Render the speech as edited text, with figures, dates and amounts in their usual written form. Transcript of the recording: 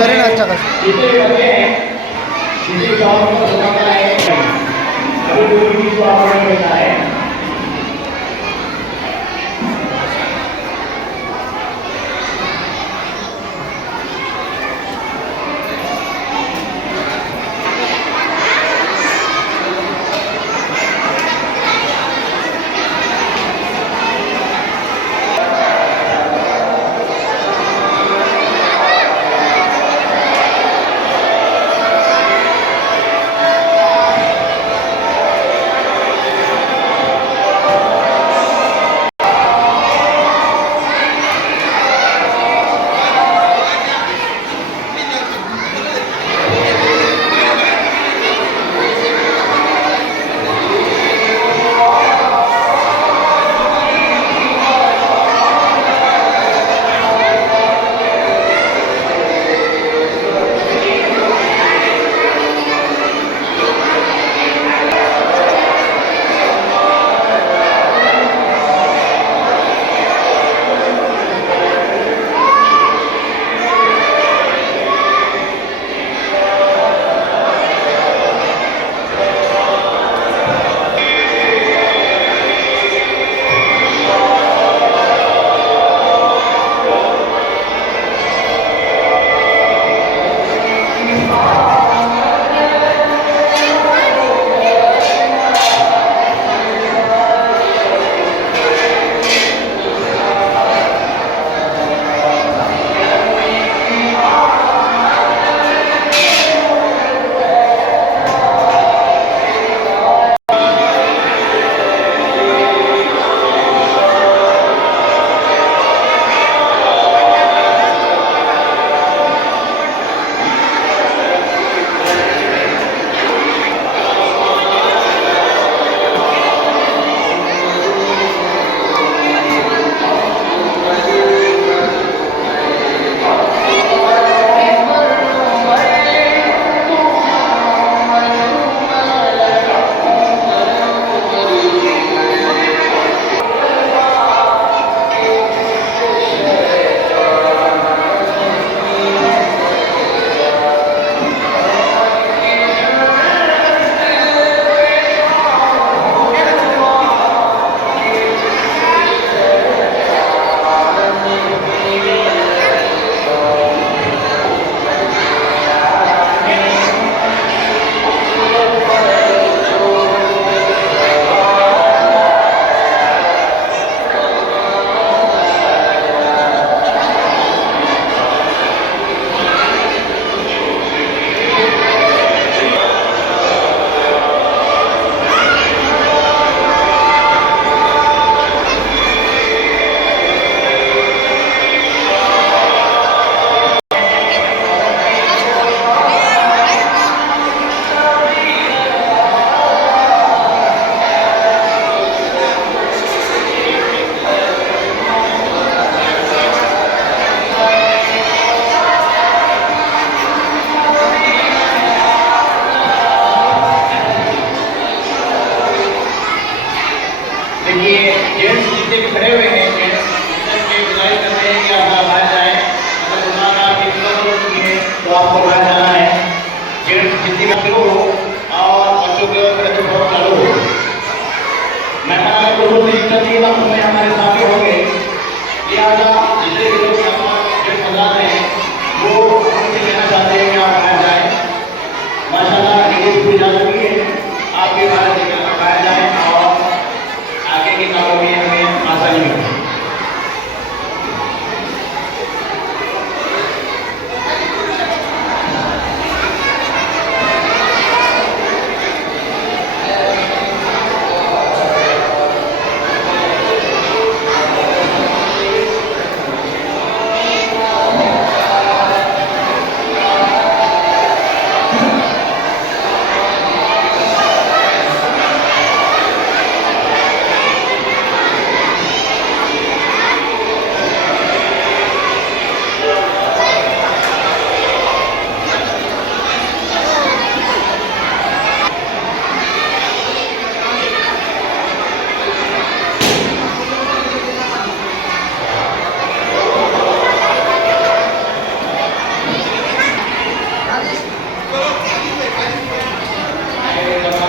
करें अच्छा कर। देखिए जेंट्स जितने भी खड़े हुए हैं जेंट्स के गुजारिश करते हैं कि आप बाहर जाएं, अगर दुकान आपकी क्लोज हो चुकी है तो आपको बाहर जाना है। जेंट्स जितनी भी शुरू हो और बच्चों के और बच्चों को चालू हो। मैं को में हमारे साथी होंगे लिहाजा जितने भी लोग जेंट्स बजाते हैं वो उनसे लेना चाहते हैं कि आप बाहर जाएं। माशाल्लाह लेडीज भी जा चुकी है, आप भी बाहर जाएं और आगे के कामों में हमें आसानी होगी। आगे